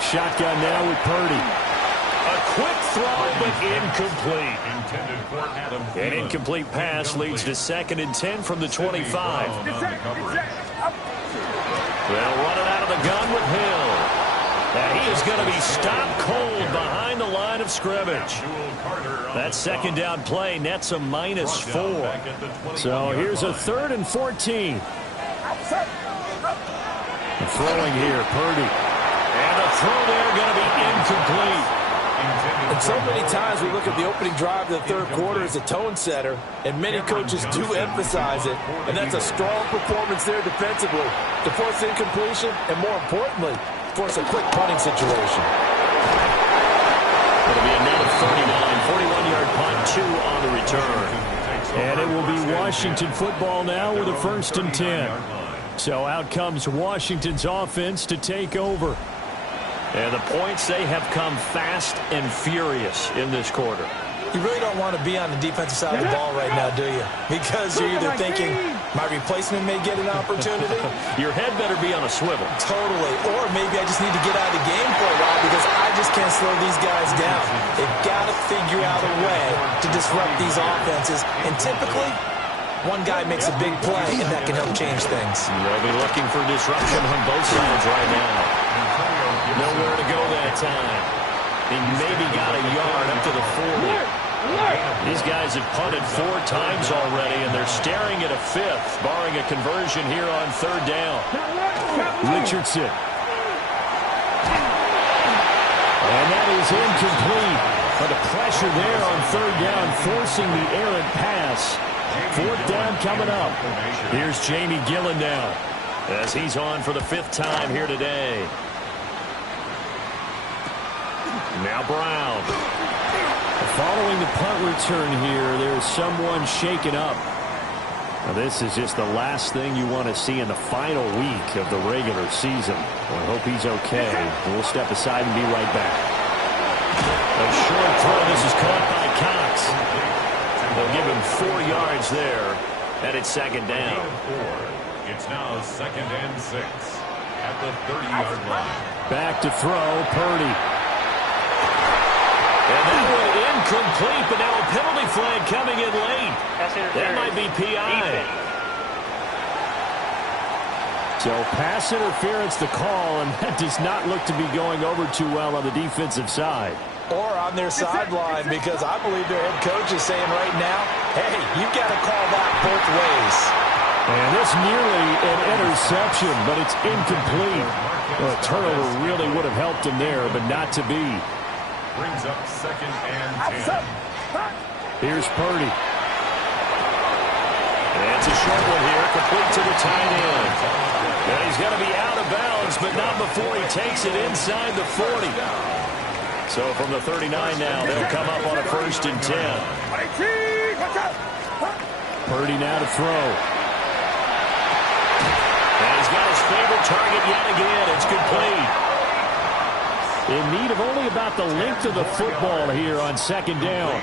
Shotgun now with Purdy. A quick throw, but incomplete. An incomplete pass leads to 2nd and 10 from the 25. They'll run it out of the gun with Hill. And he is going to be stopped cold behind the line of scrimmage. That 2nd down play nets a -4. So here's a 3rd and 14. Throwing here, Purdy. And the throw there going to be incomplete. And so many times we look at the opening drive of the 3rd quarter as a tone setter, and many coaches do emphasize it. And that's a strong performance there defensively to force incompletion and, more importantly, force a quick punting situation. It'll be a net of 39, 41-yard punt, 2 on the return. And it will be Washington football now with a 1st and 10. So out comes Washington's offense to take over. And the points, they have come fast and furious in this quarter. You really don't want to be on the defensive side of the ball right now, do you? Because you're either thinking, my replacement may get an opportunity. Your head better be on a swivel. Totally. Or maybe I just need to get out of the game for a while because I just can't slow these guys down. They've got to figure out a way to disrupt these offenses. And typically, one guy makes a big play, and that can help change things. They'll be looking for disruption on both sides right now. Nowhere to go that time. He maybe got a yard up to the 40. These guys have punted 4 times already, and they're staring at a 5th, barring a conversion here on 3rd down. Richardson. And that is incomplete. But the pressure there on 3rd down, forcing the errant pass. 4th down coming up. Here's Jamie Gillen now, as he's on for the 5th time here today. Now Brown. Following the punt return here, there's someone shaken up. Now, this is just the last thing you want to see in the final week of the regular season. I hope he's okay. We'll step aside and be right back. A short throw. This is caught by Cox. They'll give him 4 yards there, and it's 2nd down. It's now 2nd and 6 at the 30-yard line. Back to throw, Purdy. And that one incomplete, but now a penalty flag coming in late. That might be PI. So pass interference the call, and that does not look to be going over too well on the defensive side. Or on their sideline, because I believe their head coach is saying right now, hey, you've got to call that both ways. And this nearly an interception, but it's incomplete. Well, a turnover really would have helped him there, but not to be. Brings up 2nd and 10. Here's Purdy. And it's a short one here, complete to the tight end. And he's going to be out of bounds, but not before he takes it inside the 40. So from the 39 now, they'll come up on a 1st and 10. Purdy now to throw. And he's got his favorite target yet again. It's complete. In need of only about the length of the football here on 2nd down.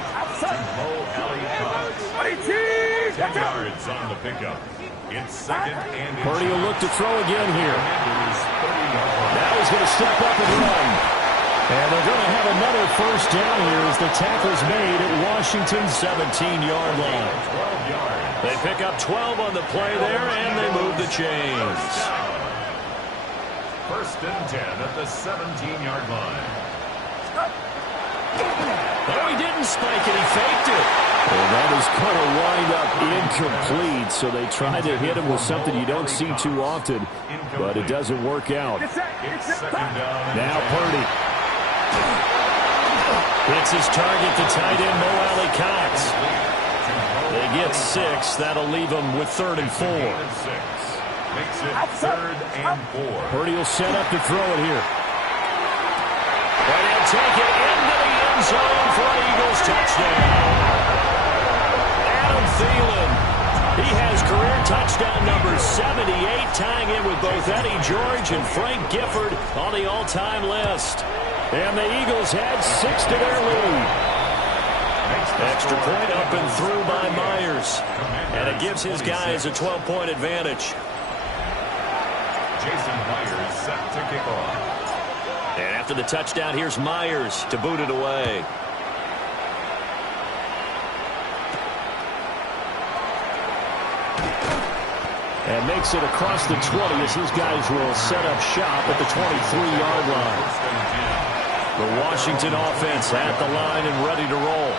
10 yards on the pickup. It's 2nd and 10. Purdy will look to throw again here. Now he's going to step up and run. And they're going to have another 1st down here as the tackle's made at Washington's 17-yard line. They pick up 12 on the play there, and they move the chains. 1st and 10 at the 17-yard line. Oh, he didn't spike it. He faked it. And that is going to wind up incomplete. So they tried to hit him with something you don't see too often, but it doesn't work out. It's 2nd down. Now Purdy. Hits his target, the tight end, Mo Alley Cox. They get 6. That'll leave them with 3rd and 4. Makes it 3rd and 4. Purdy will set up to throw it here. And he'll take it into the end zone for an Eagles touchdown. Adam Thielen. He has career touchdown number 78, tying in with both Eddie George and Frank Gifford on the all-time list. And the Eagles had 6 to their lead. Extra point up and through by Myers. And it gives his guys a 12-point advantage. Jason Myers set to kick off. And after the touchdown, here's Myers to boot it away. And makes it across the 20 as these guys will set up shop at the 23-yard line. The Washington offense at the line and ready to roll.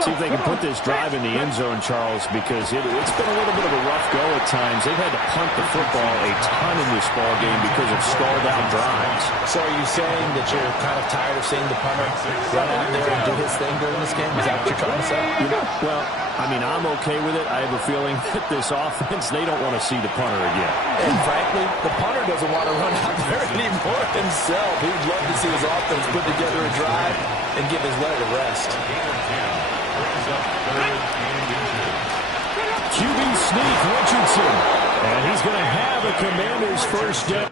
See if they can put this drive in the end zone, Charles, because it's been a little bit of a rough go at times. They've had to punt the football a ton in this ball game because of stalled-out drives. So are you saying that you're kind of tired of seeing the punter run out there and do his thing during this game? Is that what you're trying to say? Well, I mean, I'm okay with it. I have a feeling that this offense, they don't want to see the punter again. And frankly, the punter doesn't want to run out there anymore himself. He would love to see his offense put together a drive and give his leg a rest. QB sneak, Richardson. And he's going to have a Commanders first down.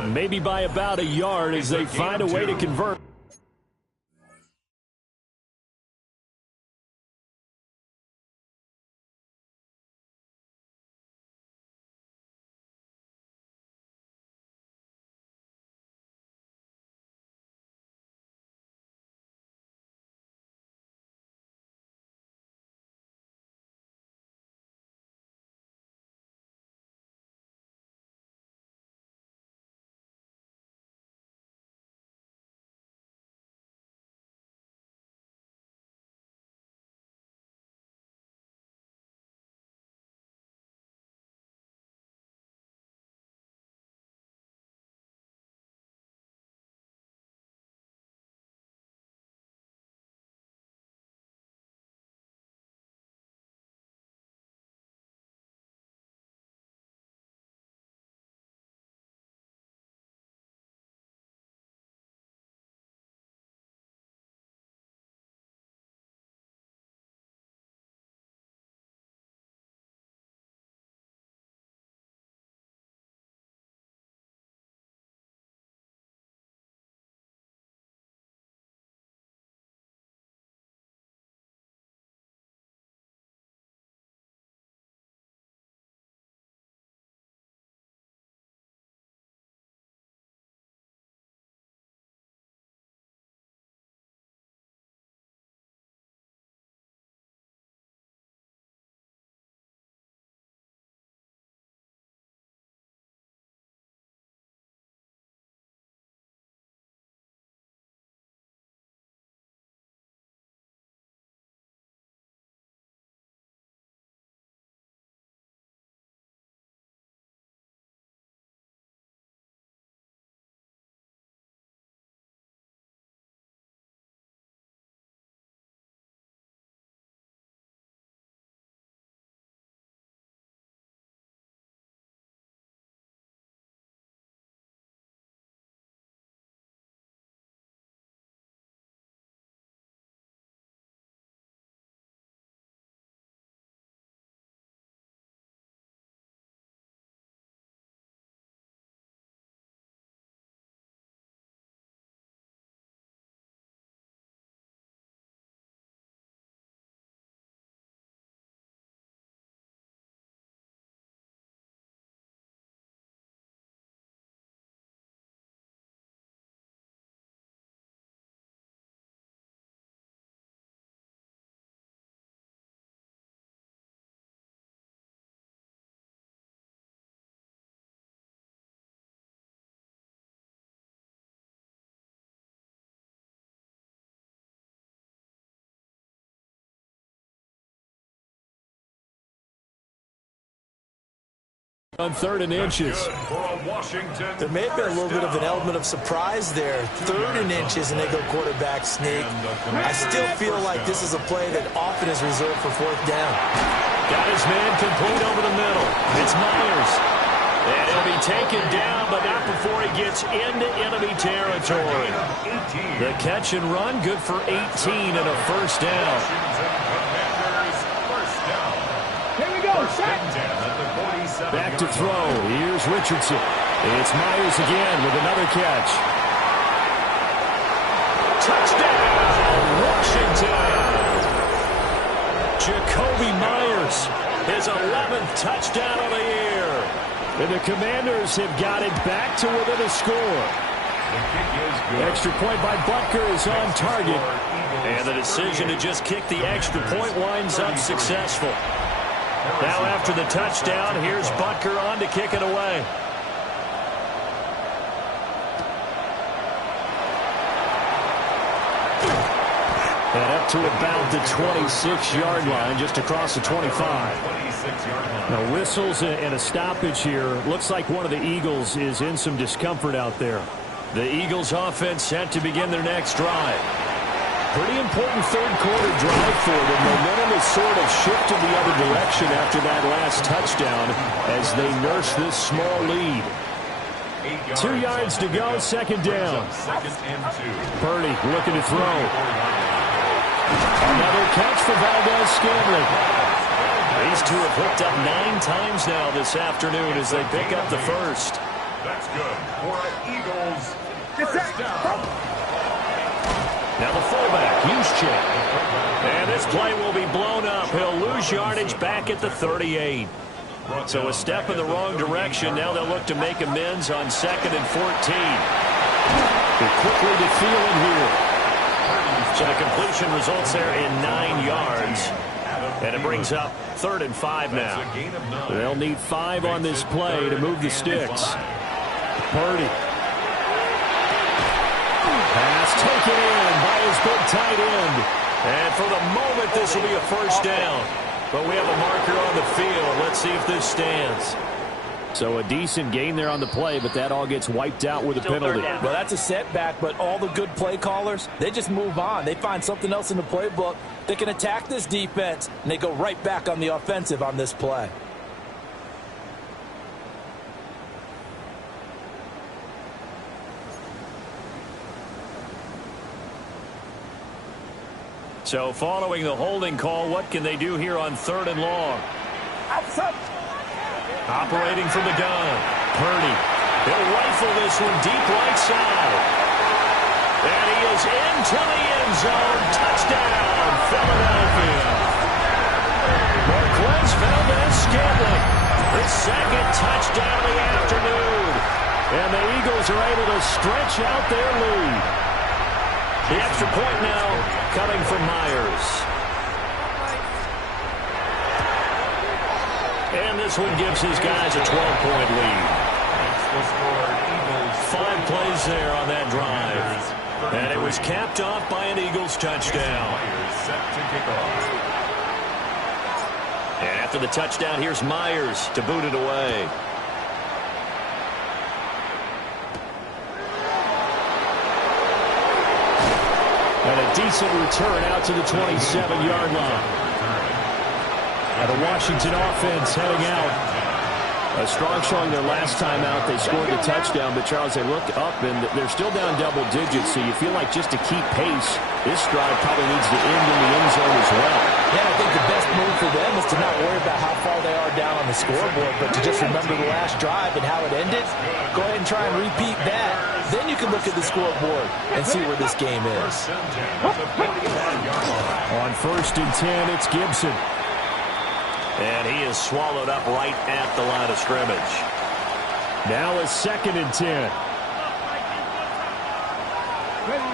maybe by about a yard as they find a way to convert. On 3rd and inches. There may have been a little bit of an element of surprise there. 3rd and inches, and they go quarterback sneak. I still feel like this is a play that often is reserved for 4th down. Got his man complete over the middle. It's Myers. And he'll be taken down, but not before he gets into enemy territory. The catch and run, good for 18 and a 1st down. Here we go, set. Back to throw. Here's Richardson. It's Myers again with another catch. Touchdown, Washington. Jacoby Myers, his 11th touchdown of the year. And the Commanders have got it back to within a score. Extra point by Butker is on target. And the decision to just kick the extra point winds up successful. Now after the touchdown, here's Butker on to kick it away. And up to about the 26-yard line, just across the 25. Now whistles and a stoppage here. Looks like one of the Eagles is in some discomfort out there. The Eagles offense set to begin their next drive. Pretty important 3rd quarter drive for them. Momentum has sort of shifted the other direction after that last touchdown as they nurse this small lead. 2 yards to go, 2nd down. Purdy looking to throw. Another catch for Valdez-Scantling. These two have hooked up 9 times now this afternoon as they pick up the first. That's good. for Eagles. First down. Now the fullback, Juszczyk. And this play will be blown up. He'll lose yardage back at the 38. So a step in the wrong direction. Now they'll look to make amends on 2nd and 14. They're quickly to Thielen here. So the completion results there in 9 yards. And it brings up 3rd and 5 now. They'll need 5 on this play to move the sticks. Purdy. Pass taken in by his big tight end. And for the moment, this will be a first down. But we have a marker on the field. Let's see if this stands. So a decent gain there on the play, but that all gets wiped out with a penalty. Well, that's a setback, but all the good play callers, they just move on. They find something else in the playbook. They can attack this defense, and they go right back on the offensive on this play. So following the holding call, what can they do here on 3rd and long? Operating from the gun. Purdy. He'll rifle this one deep right side. And he is into the end zone. Touchdown, Philadelphia. Marquez Valdez-Scantling. His 2nd touchdown of the afternoon. And the Eagles are able to stretch out their lead. The extra point now coming from Myers. And this one gives his guys a 12-point lead. 5 plays there on that drive. And it was capped off by an Eagles touchdown. And after the touchdown, here's Myers to boot it away. And a decent return out to the 27-yard line. And the Washington offense heading out. A strong showing their last time out. They scored the touchdown, but Charles, they look up and they're still down double digits, so you feel like just to keep pace, this drive probably needs to end in the end zone as well. Yeah, I think the best move for them is to not worry about how far they are down on the scoreboard, but to just remember the last drive and how it ended. Go ahead and try and repeat that. Then you can look at the scoreboard and see where this game is. On 1st and 10, it's Gibson. And he is swallowed up right at the line of scrimmage. Now a 2nd and 10.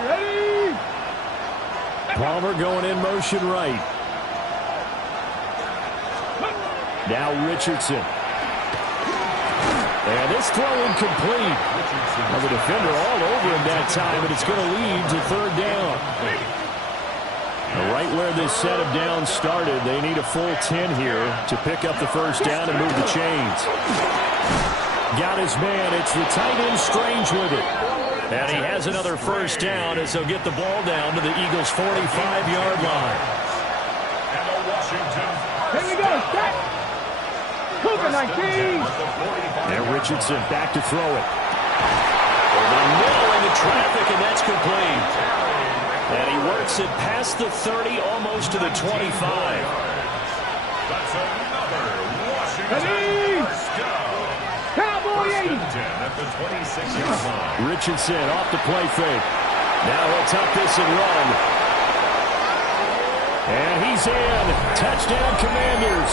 Ready. Palmer going in motion right. Now Richardson. And this throw incomplete. Now the defender all over him that time, but it's going to lead to 3rd down. Right where this set of downs started, they need a full 10 here to pick up the first down and move the chains. Got his man. It's the tight end Strange with it. And he has another first down as they'll get the ball down to the Eagles' 45-yard line. And the Washington. Here we go. Set. Cougar 19. And Richardson back to throw it. Over the middle into traffic, and that's complete. And he works it past the 30, almost to the 25. That's another Washington Ready. first down. Cowboy 80. At the 26-yard line. Richardson off the play fake. Now he'll tuck this and run. And he's in. Touchdown, Commanders.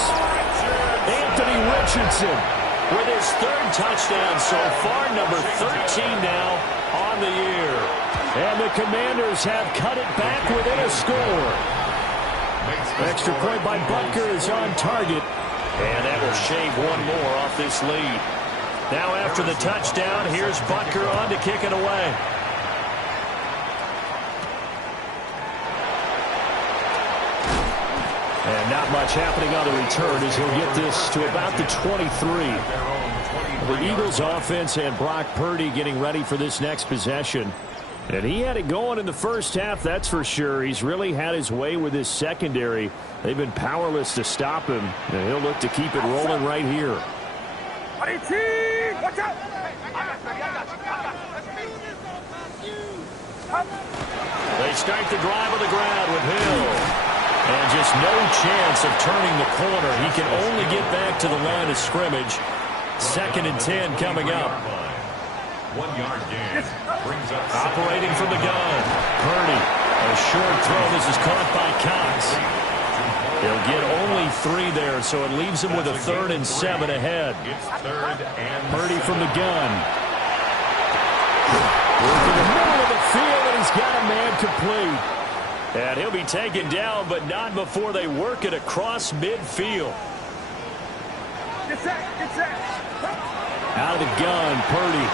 Anthony Richardson with his 3rd touchdown so far, number 13 now on the year. And the Commanders have cut it back within a score. Extra point by Butker is on target. And that will shave one more off this lead. Now after the touchdown, here's Butker on to kick it away. And not much happening on the return as he'll get this to about the 23. The Eagles offense and Brock Purdy getting ready for this next possession. And he had it going in the first half, that's for sure. He's really had his way with his secondary. They've been powerless to stop him. And he'll look to keep it rolling right here. Watch out. They start the drive on the ground with Hill. And just no chance of turning the corner. He can only get back to the line of scrimmage. 2nd and 10 coming up. 1-yard gain. Brings up Operating from the gun. Purdy. A short throw. This is caught by Cox. He'll get only 3 there, so it leaves him with a 3rd and 7 ahead. It's 3rd and Purdy from the gun. Into the middle of the field, and he's got a man complete. And he'll be taken down, but not before they work it across midfield. Out of the gun, Purdy.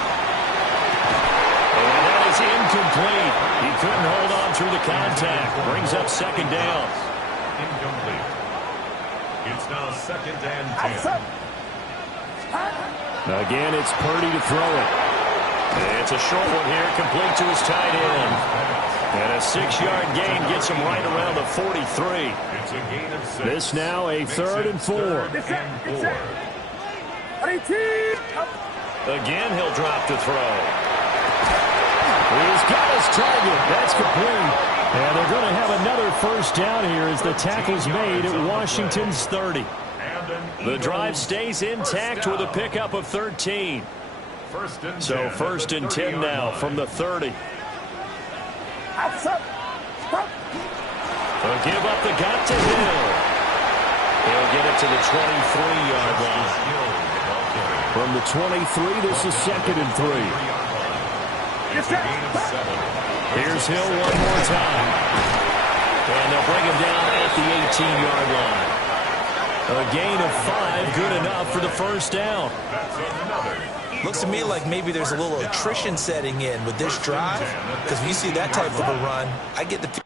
And that is incomplete. He couldn't hold on through the contact. Brings up 2nd down. incomplete. It's now 2nd and 10. Again, it's Purdy to throw it. It's a short one here, complete to his tight end. And a 6-yard gain gets him right around the 43. It's a gain of 6. This now a 3rd and 4. Again, he'll drop to throw. He's got his target. That's complete. And they're going to have another 1st down here as the tackle's made at Washington's 30. The drive stays intact with a pickup of 13. So 1st and 10 now from the 30. They'll give up the got to Hill. He'll get it to the 23-yard line. From the 23, this is 2nd and 3. Here's Hill one more time. And they'll bring him down at the 18-yard line. A gain of 5, good enough for the 1st down. Looks to me like maybe there's a little attrition setting in with this drive, because when you see that type of a run, I get the feeling.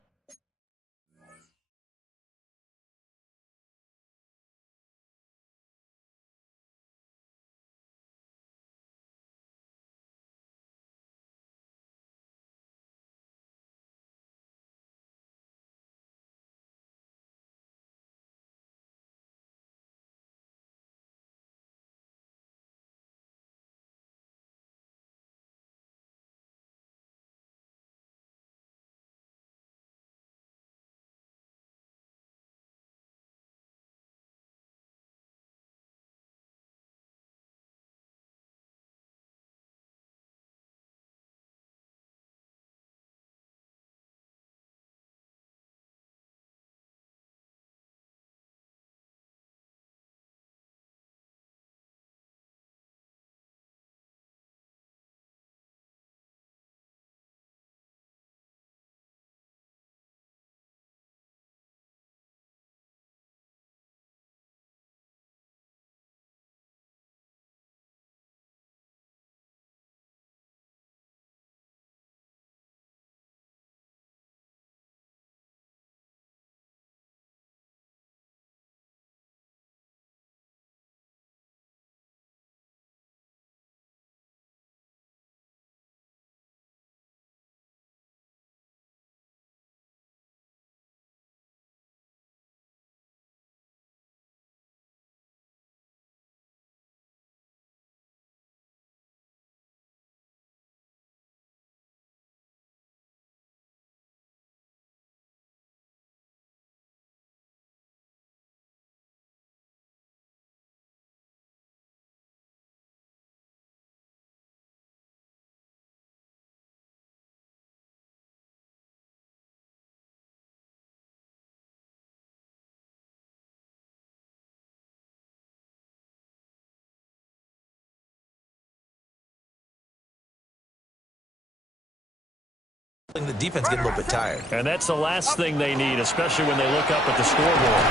The defense getting a little bit tired. And that's the last thing they need, especially when they look up at the scoreboard.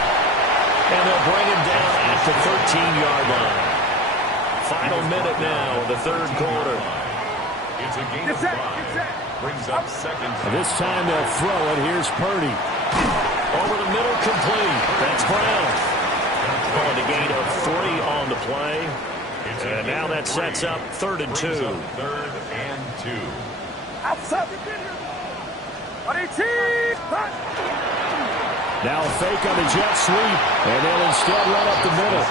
And they'll bring him down at the 13-yard line. Final minute now of the 3rd quarter. It's a gain of 5. Brings up 2nd. This time they'll throw it. Here's Purdy. Over the middle, complete. That's Brown. And a gain of 3 on the play. And now that sets up 3rd and 2. 3rd and 2. Now a fake on the jet sweep, and they'll instead run up the middle.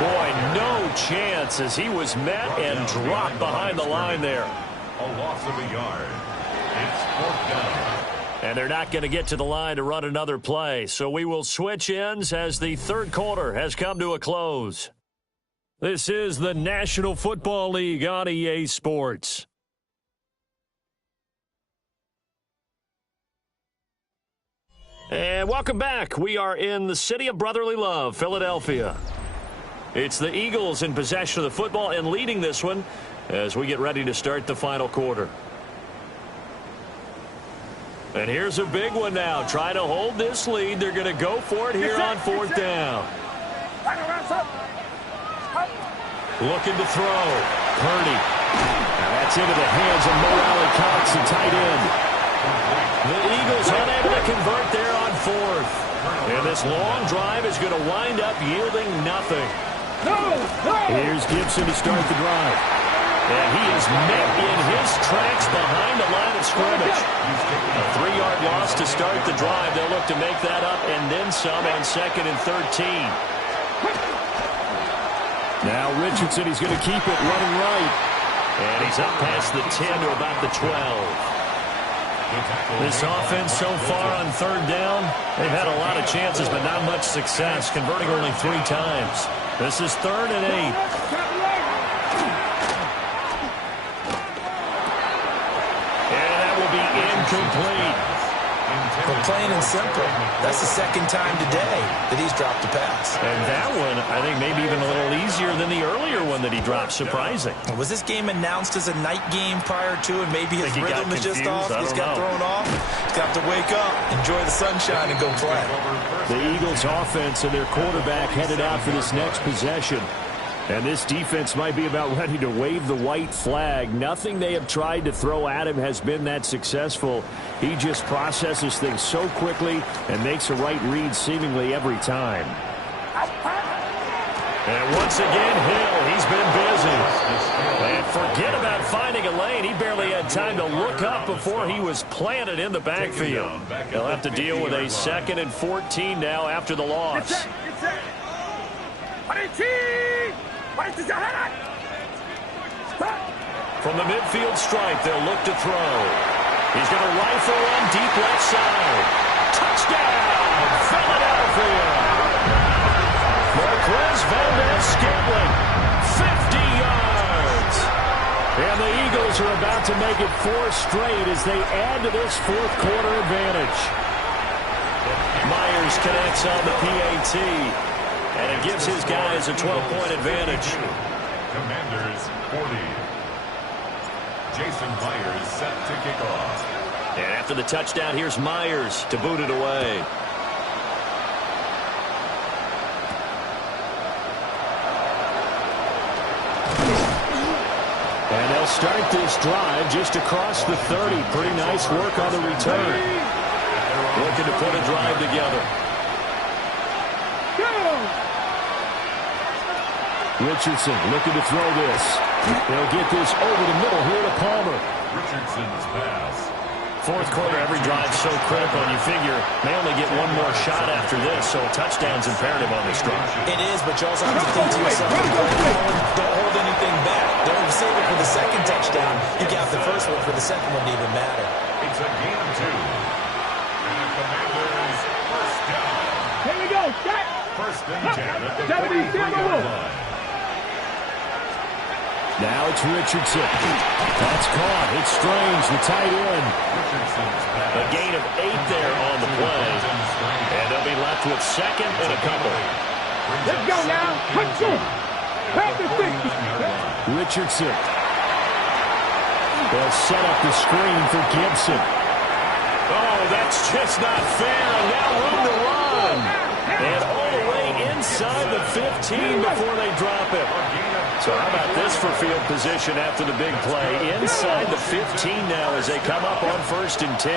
Boy, no chance as he was met and dropped behind the line there. A loss of a yard. It's 4th down. And they're not going to get to the line to run another play, so we will switch ends as the 3rd quarter has come to a close. This is the National Football League on EA Sports. And welcome back. We are in the city of brotherly love, Philadelphia. It's the Eagles in possession of the football and leading this one as we get ready to start the final quarter. And here's a big one now. Trying to hold this lead. They're going to go for it here on fourth down. Looking to throw. Purdy. And that's into the hands of Mo Alley-Cox, the tight end. The Eagles unable to convert there on fourth. And this long drive is going to wind up yielding nothing. Here's Gibson to start the drive. And he is met in his tracks behind the line of scrimmage. A 3-yard loss to start the drive. They'll look to make that up and then some on 2nd and 13. Now Richardson, he's going to keep it running right. And he's up past the 10 to about the 12. This offense so far on third down, they've had a lot of chances but not much success, converting only 3 times. This is 3rd and 8. And that will be incomplete. Well, plain and simple, that's the second time today that he's dropped a pass. And that one, I think, maybe even a little easier than the earlier one that he dropped. Surprising. Was this game announced as a night game prior to, and maybe his rhythm is just off? He's got thrown off. He's got to wake up, enjoy the sunshine, and go play. The Eagles offense and their quarterback headed out for this next possession. And this defense might be about ready to wave the white flag. Nothing they have tried to throw at him has been that successful. He just processes things so quickly and makes a right read seemingly every time. And once again, Hill, he's been busy. And forget about finding a lane. He barely had time to look up before he was planted in the backfield. He'll have to deal with a 2nd and 14 now after the loss. From the midfield stripe, they'll look to throw. He's going to rifle one deep left side. Touchdown, Philadelphia! Marquez Valdez-Scantling, 50 yards. And the Eagles are about to make it 4 straight as they add to this fourth quarter advantage. Myers connects on the PAT. And it gives his guys a 12-point advantage. Commanders 40. Jason Myers set to kick off. And after the touchdown, here's Myers to boot it away. And they'll start this drive just across the 30. Pretty nice work on the return. Looking to put a drive together. Richardson looking to throw this. They'll get this over the middle here to Palmer. Richardson's pass. Fourth quarter, every drive's so critical, and you figure they only get one more shot after this, so a touchdown's imperative on this drive. It is, but you also have to think to yourself, don't hold anything back. Don't save it for the second touchdown. You got the first one for the second one to even matter. It's a gain of 2. And Commanders first down. Here we go. Start. First and 10 at the 43-yard line. Now it's Richardson. That's caught. It's Strange, the tight end. A gain of 8 there on the play. And they'll be left with 2nd and a couple. Let's go now. Let's go. Pass the 60. Richardson. They'll set up the screen for Gibson. Oh, that's just not fair. Now room to run. And all the way inside the 15 before they drop it. So how about this for field position after the big play? Inside the 15 now as they come up on 1st and 10.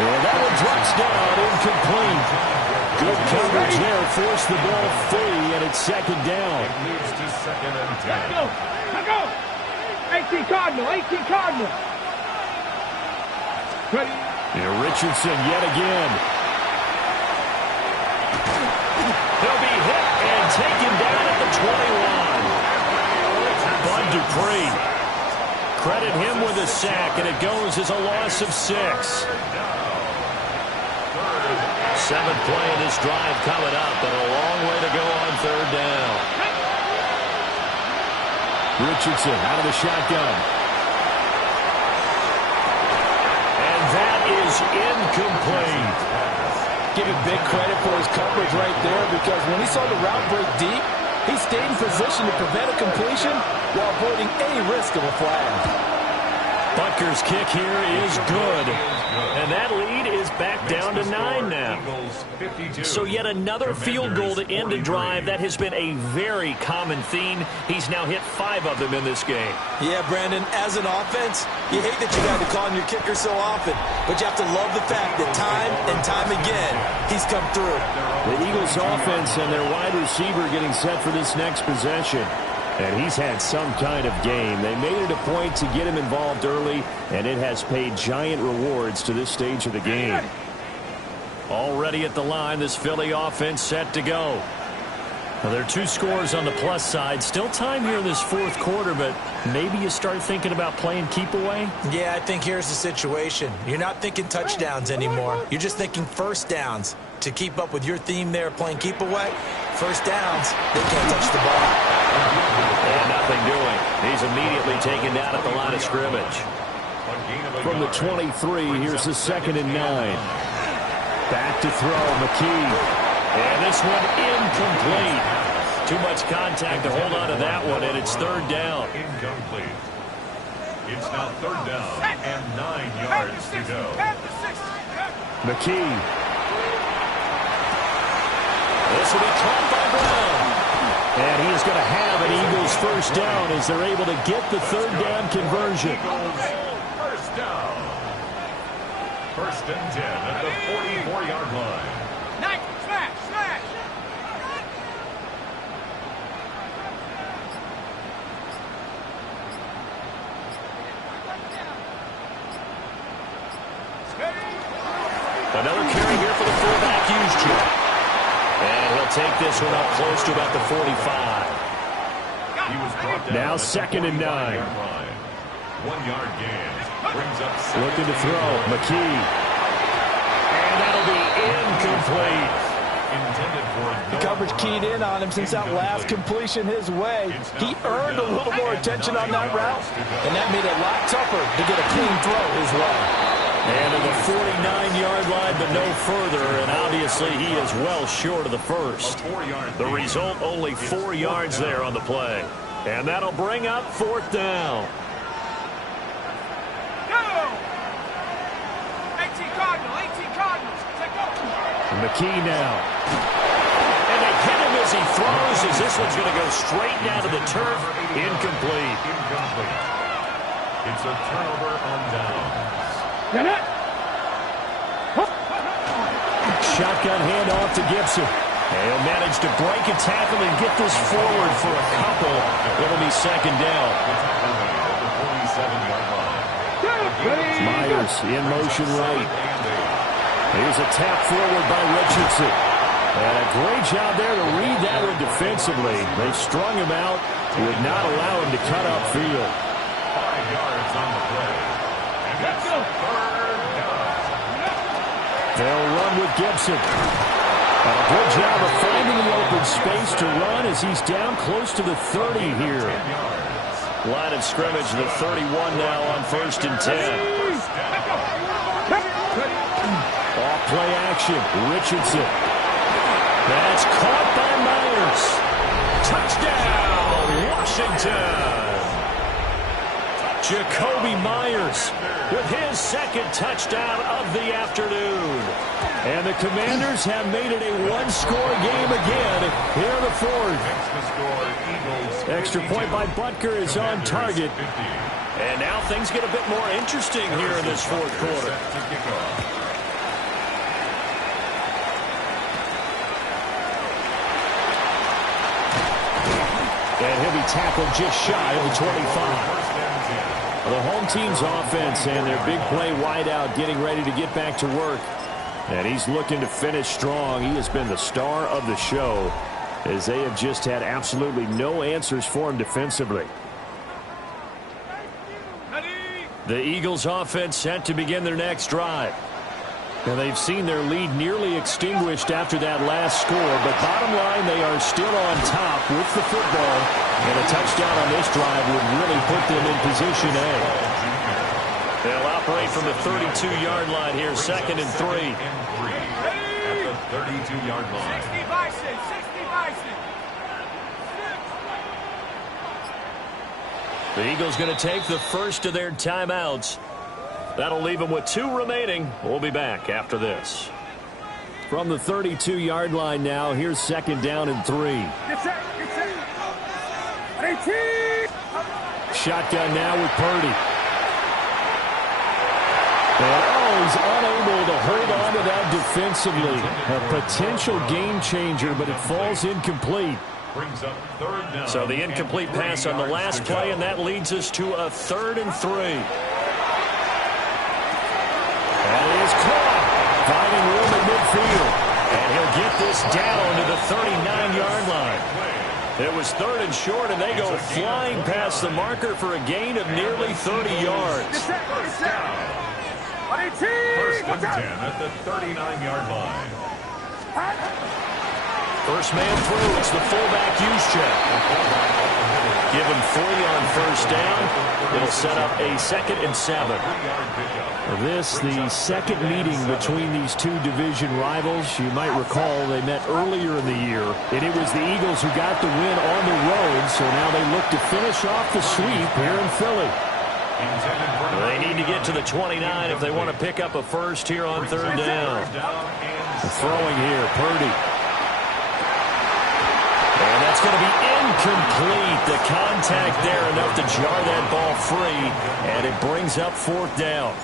And that one drops down, incomplete. Good coverage there, forced the ball free, and it's 2nd down. It moves to 2nd and 10. Let's go. Let's go. 18 Cardinal. 18 Cardinal. Ready? And Richardson yet again. He'll be hit and taken down at the 21. Bud Dupree. Credit him with a sack, and it goes as a loss of 6. 7th play of this drive coming up, and a long way to go on 3rd down. Richardson out of the shotgun. throws incomplete. Give him big credit for his coverage right there, because when he saw the route break deep, he stayed in position to prevent a completion while avoiding any risk of a flag. Butker's kick here is good. And that lead is back down to 9 now. So yet another field goal to end a drive. That has been a very common theme. He's now hit 5 of them in this game. Yeah, Brandon, as an offense, you hate that you got to call on your kicker so often, but you have to love the fact that time and time again, he's come through. The Eagles offense and their wide receiver getting set for this next possession. And he's had some kind of game. They made it a point to get him involved early, and it has paid giant rewards to this stage of the game. Already at the line, this Philly offense set to go. Well, there are 2 scores on the plus side. Still time here in this fourth quarter, but maybe you start thinking about playing keep away? Yeah, I think here's the situation. You're not thinking touchdowns anymore. You're just thinking first downs. To keep up with your theme there, playing keep away, first downs, they can't touch the ball. And nothing doing. He's immediately taken down at the line of scrimmage. From the 23, here's the 2nd and 9. Back to throw, McKee. And this one incomplete. Too much contact to hold on to that one, and it's 3rd down. Incomplete. It's now 3rd down and 9 yards to go. McKee. This will be caught by Brown. And he is going to have an Eagles first down as they're able to get the 3rd down conversion. First down. 1st and 10 at the 44-yard line. Smash! Another carry here for the fullback, Juszczyk. And he'll take this one up close to about the 45. He was brought down now 2nd and 9. 1-yard gain. Brings up looking to throw. McKee. And that'll be incomplete. Intended for The coverage keyed in on him since that last completion his way. He earned a little more attention on that route, and that made it a lot tougher to get a clean throw his way. And to the 49-yard line, but no further. And obviously, he is well short of the first. The result, only 4 yards there on the play. And that'll bring up 4th down. Go! 18 Cardinals. Take over. McKee now. And they hit him as he throws, as this one's going to go straight down to the turf. Incomplete. It's a turnover on downs. Shotgun handoff to Gibson. And he'll manage to break a tackle and get this forward for a couple. It'll be 2nd down. Myers in motion right. Here's a tap forward by Richardson. And a great job there to read that one defensively. They strung him out, would not allow him to cut upfield. 5 yards on the play. And that's 3rd down. They'll run with Gibson. And a good job of finding the open space to run as he's down close to the 30 here. Line of scrimmage, the 31 now on 1st and 10. Off play action, Richardson. That's caught by Myers. Touchdown, Washington. Jacoby Myers with his 2nd touchdown of the afternoon. And the Commanders have made it a one-score game again here in the 4th. Extra point by Butker is on target. And now things get a bit more interesting here in this 4th quarter. And he'll be tackled just shy of the 25. The home team's offense and their big play wideout getting ready to get back to work. And he's looking to finish strong. He has been the star of the show as they have just had absolutely no answers for him defensively. The Eagles offense set to begin their next drive. Now they've seen their lead nearly extinguished after that last score, but bottom line, they are still on top with the football, and a touchdown on this drive would really put them in position A. They'll operate from the 32-yard line here, 2nd and 3. At the 32-yard line. 60 Bison, 60 Bison. The Eagles going to take the first of their timeouts. That'll leave them with 2 remaining. We'll be back after this. From the 32-yard line now, here's 2nd down and 3. Get set, get set. 18. Shotgun now with Purdy. And, he's unable to hold on to that defensively. A potential game changer, but it falls incomplete. Brings up 3rd down. So the incomplete pass on the last play, and that leads us to a 3rd and 3. That is caught. Finding room at midfield. And he'll get this down to the 39-yard line. It was 3rd and short, and they go flying past the marker for a gain of nearly 30 yards. Get set, get set. 18. 1st and 10 at the 39-yard line. First man through, it's the fullback use check. Give him 3 on 1st down. It'll set up a 2nd and 7. This, the 2nd meeting between these 2 division rivals. You might recall they met earlier in the year, and it was the Eagles who got the win on the road, so now they look to finish off the sweep here in Philly. They need to get to the 29 if they want to pick up a first here on 3rd down. Throwing here, Purdy. And that's going to be incomplete. The contact there enough to jar that ball free, and it brings up 4th down.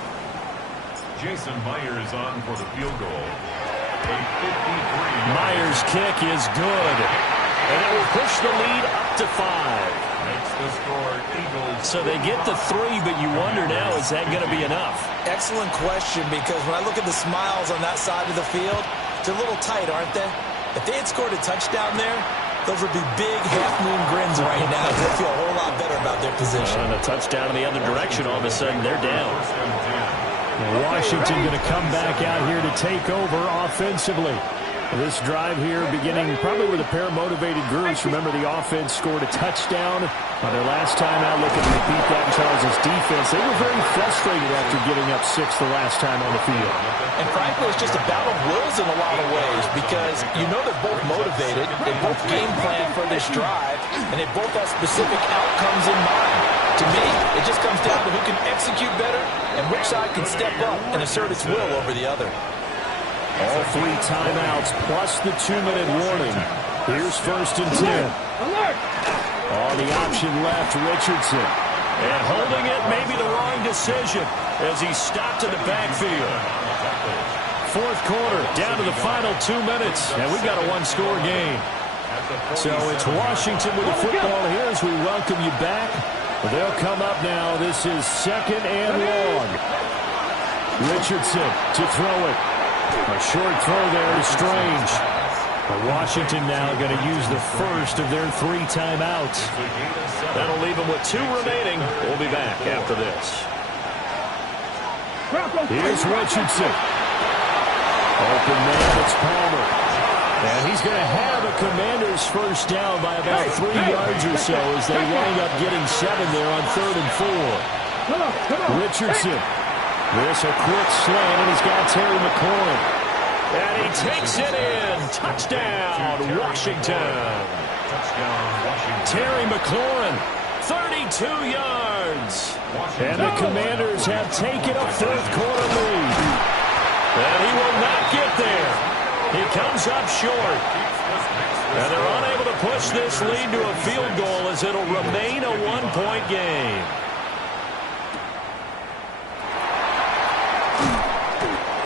Jason Myers on for the field goal. A 53. Myers' kick is good, and it will push the lead up to 5. Makes the score Eagles. So they get the 3, but you wonder now, is that going to be enough? Excellent question, because when I look at the smiles on that side of the field, they're a little tight, aren't they? If they had scored a touchdown there, those would be big half-moon grins right now. They feel a whole lot better about their position. And a touchdown in the other direction, all of a sudden they're down. Washington going to come back out here to take over offensively. This drive here beginning probably with a pair of motivated groups. Remember, the offense scored a touchdown on their last time out. Looking to beat that in Charles' defense. They were very frustrated after giving up 6 the last time on the field. And frankly, it's just a battle of wills in a lot of ways, because you know they're both motivated, they both game plan for this drive, and they both have specific outcomes in mind. To me, it just comes down to who can execute better and which side can step up and assert its will over the other. All 3 timeouts plus the 2-minute warning. Here's 1st and 10. Alert! On the option left, Richardson. And holding it may be the wrong decision as he stopped in the backfield. 4th quarter, down to the final 2 minutes, and we've got a 1-score game. So it's Washington with the football here as we welcome you back. They'll come up now. This is 2nd and long. Richardson to throw it. A short throw there to Strange. But Washington now going to use the first of their 3 timeouts. That'll leave them with 2 remaining. We'll be back after this. Here's Richardson. Open man, it's Palmer. And he's going to have a Commander's first down by about 3 yards or so as they wind up getting 7 there on 3rd and 4. Richardson. This a quick slant, and he's got Terry McLaurin. And he takes it in. Touchdown, Washington. Terry McLaurin, 32 yards. And the Commanders have taken a 4th quarter lead. And he will not get there. He comes up short. And they're unable to push this lead to a field goal as it'll remain a 1-point game.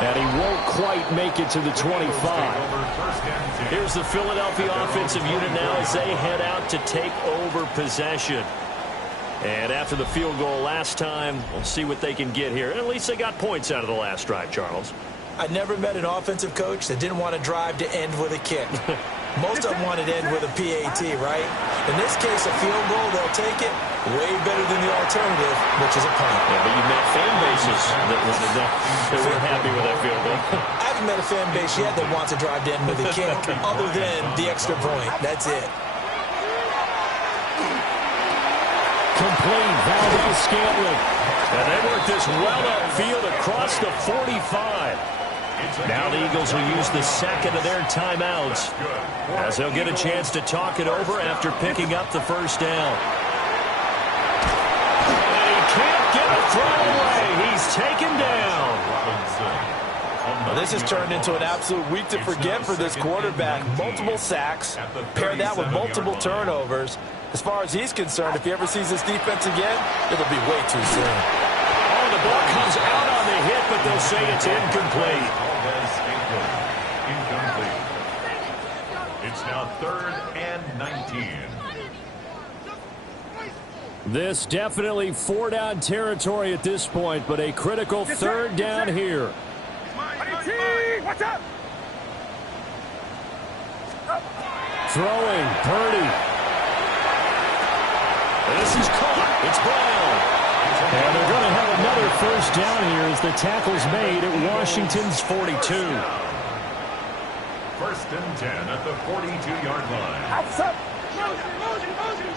And he won't quite make it to the 25. Here's the Philadelphia offensive unit now as they head out to take over possession. And after the field goal last time, we'll see what they can get here. At least they got points out of the last drive, Charles. I never met an offensive coach that didn't want to drive to end with a kick. Most of them wanted to end with a PAT, right? In this case, a field goal, they'll take it. Way better than the alternative, which is a punt. Yeah, but you met fan bases that weren't happy with that field goal. I haven't met a fan base yet that wants to drive to end with a kick, other than the extra point. That's it. Complete. Valdez-Scantling. And they work this well upfield across the 45. Now the Eagles will use the second of their timeouts as they'll get a chance to talk it over after picking up the first down. And he can't get a throw away. He's taken down. Well, this has turned into an absolute week to forget for this quarterback. Multiple sacks, pair that with multiple turnovers. As far as he's concerned, if he ever sees this defense again, it'll be way too soon. Oh, the ball comes out on the hit, but they'll say it's incomplete. Incomplete. It's now 3rd and 19. This definitely 4-down territory at this point, but a critical 3rd down here. Watch out! Throwing, Purdy. This is caught. It's Brown. And they're going to have another first down here as the tackle's made at Washington's 42. 1st and 10 at the 42-yard line. Outside!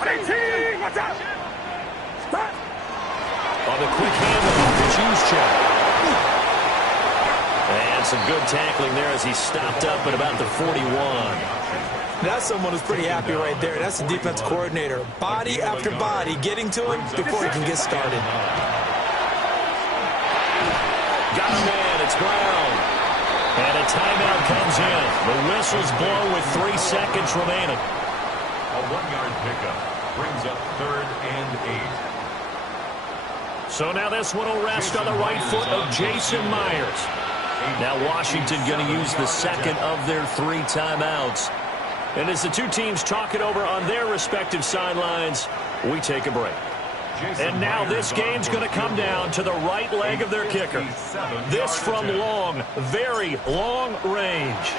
18! Watch out! Stop! On the quick handoff, it's Juszczyk. And some good tackling there as he stopped up at about the 41. That's someone who's pretty happy right there. That's the defense coordinator. Body after body getting to him before he can get started. Got a man. It's Brown. And a timeout comes in. The whistle's blown with 3 seconds remaining. A 1-yard pickup brings up 3rd and 8. So now this one will rest on the right foot of Jason Myers. Now Washington going to use the second of their 3 timeouts. And as the two teams talk it over on their respective sidelines, we take a break. And now this game's going to come down to the right leg of their kicker. This from long, very long range.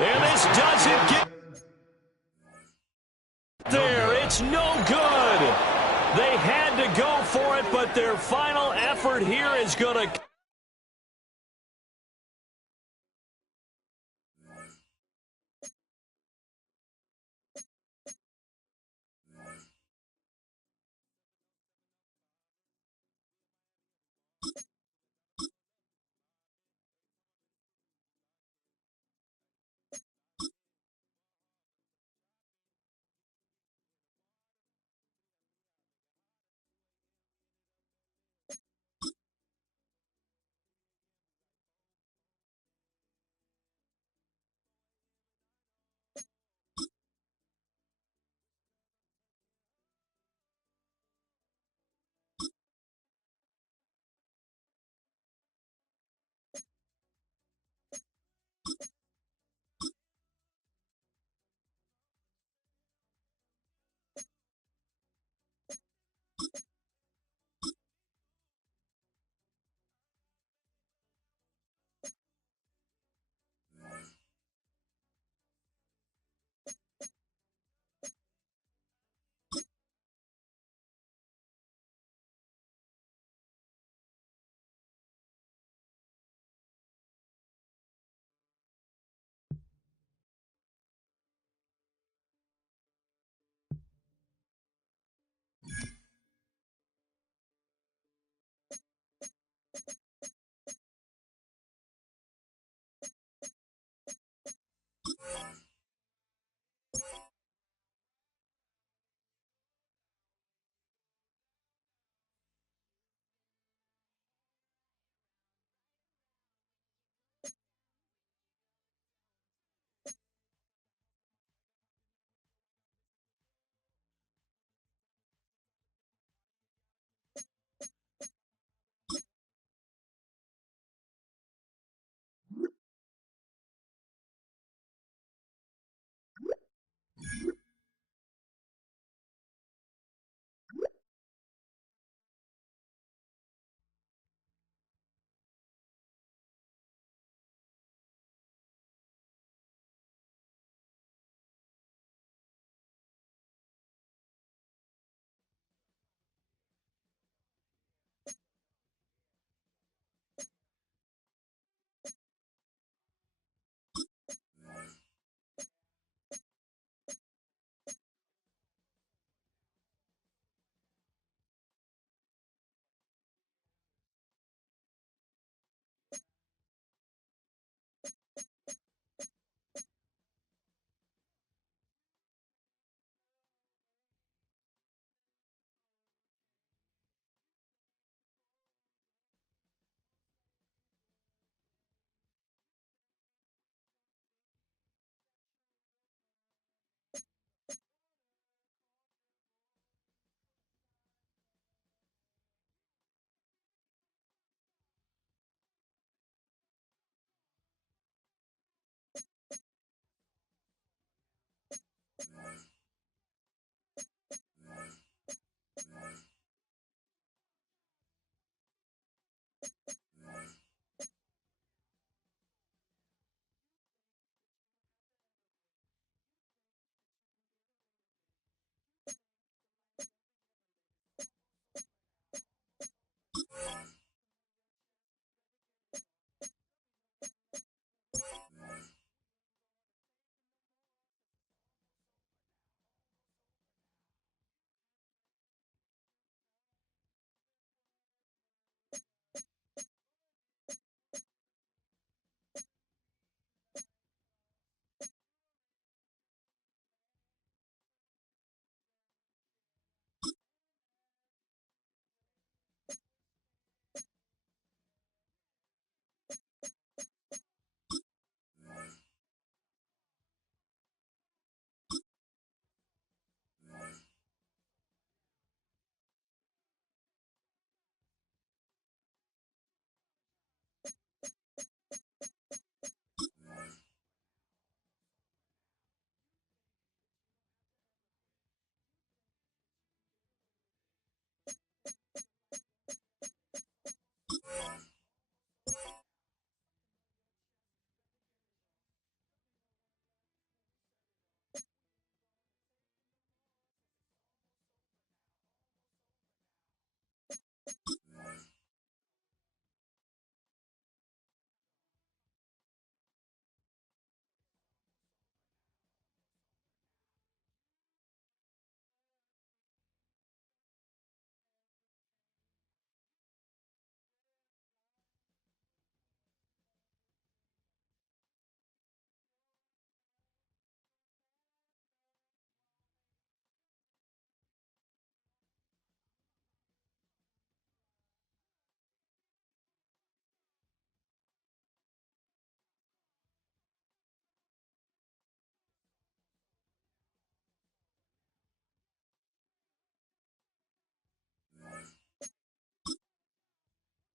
And this doesn't get there. It's no good. They had to go for it, but their final effort here is going to...